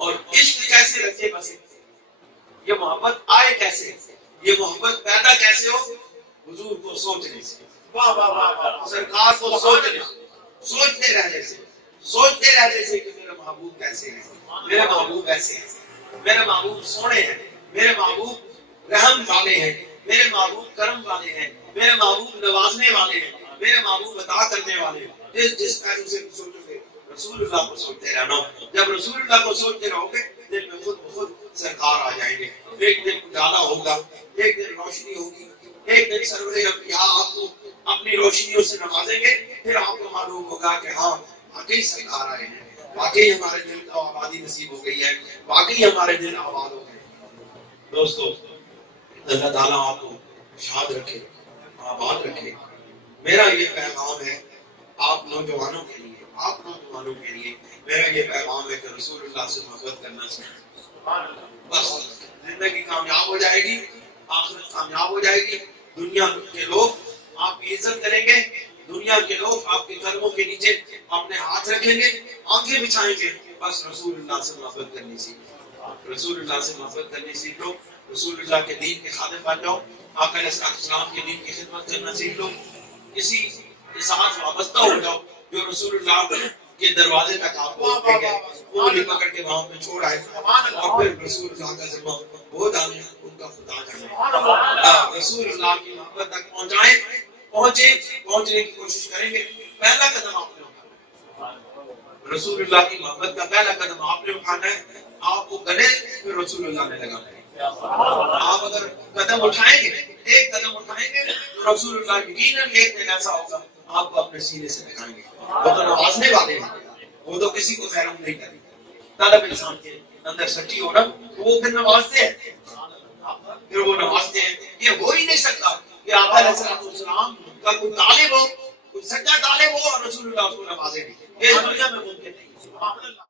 اور عشق کیسے رچے بسے، یہ محبت آئے کیسے، یہ محبت پیدا کیسے ہو، حضور کو سوچنے سے، سرکار کو سوچتے رہنے سے کہ میرے محبوب کیسے ہیں، میرے محبوب ایسے ہیں، میرے محبوب سونے ہیں، میرے محبوب رحم والے ہیں، میرے محبوب کرم والے ہیں، میرے محبوب نوازنے والے ہیں، میرے محبوب عطا کرنے والے ہیں۔ جس پہلو سے سوچو گے رسول اللہ کو سوچتے رہنا، جب رسول اللہ کو سوچتے رہو گے دل میں خود بخود سرکار آ جائیں گے، ایک دن اجالا ہوگا، ایک دن روشنی ہوگی، ایک دن سرور انبیاء آپ کو اپنی روشنیوں سے نوازیں گے، پھر آپ کو معلوم ہوگا کہ ہاں واقعی سرکار آئے ہیں، واقعی ہمارے دل کو آبادی نصیب ہو گئی ہے، واقعی ہمارے دل آباد ہو گئے۔ دوستو اللہ تعالیٰ آپ کو شاد رکھے، آباد رکھے۔ میرا یہ پیغام ہے آپ نوجوانوں کے لیے، میرا یہ پیغام ہے کہ رسول اللہ سے محبت کرنا چاہیے، بس زندگی کامیاب ہو جائے گی، آخرت کامیاب ہو جائے گی، دنیا کے لوگ آپ کی عزت کریں گے، دنیا کے لوگ آپ کے قدموں کے نیچے اپنے ہاتھ رکھیں گے، آنکھیں بچھائیں گے۔ بس رسول اللہ سے محبت کرنی سیکھو، رسول اللہ سے محبت کرنی سیکھ لو، رسول اللہ کے دین کے خادم بن جاؤ، آقا علیہ السلام کے دین کی خدمت کرنا سیکھ لو، کسی کے ساتھ وابستہ ہو جاؤ جو رسول اللہ کے دروازے تک آپ کو لے گئے، انگلی پکڑ کے وہاں پہ چھوڑ آئے، اور پھر رسول اللہ کا ذمہ وہ جانے ان کا خدا جانے، رسول اللہ کی محبت تک پہنچنے کی کوشش کریں گے۔ پہلا قدم آپ نے اٹھانا، رسول اللہ کی محبت کا پہلا قدم آپ نے اٹھانا ہے، آپ کو گلے پھر رسول اللہ نے لگانا ہے۔ آپ اگر قدم اٹھائیں گے، ایک قدم اٹھائیں گے تو رسول اللہ یقیناً ایک دن ایسا ہوگا آپ کو اپنے سینے سے لگائیں گے۔ وہ تو نوازنے والے ہیں، وہ تو کسی کو محروم نہیں کریں گے۔ طالب انسان کے اندر سچی ہونا تو وہ پھر نوازتے ہیں، پھر وہ نوازتے ہیں۔ یہ ہو ہی نہیں سکتا کہ آقا علیہ السلام کا کوئی طالب ہو، کوئی سچا طالب ہو اور رسول اللہ اس کو نوازے نہیں، یہ دنیا میں ممکن نہیں۔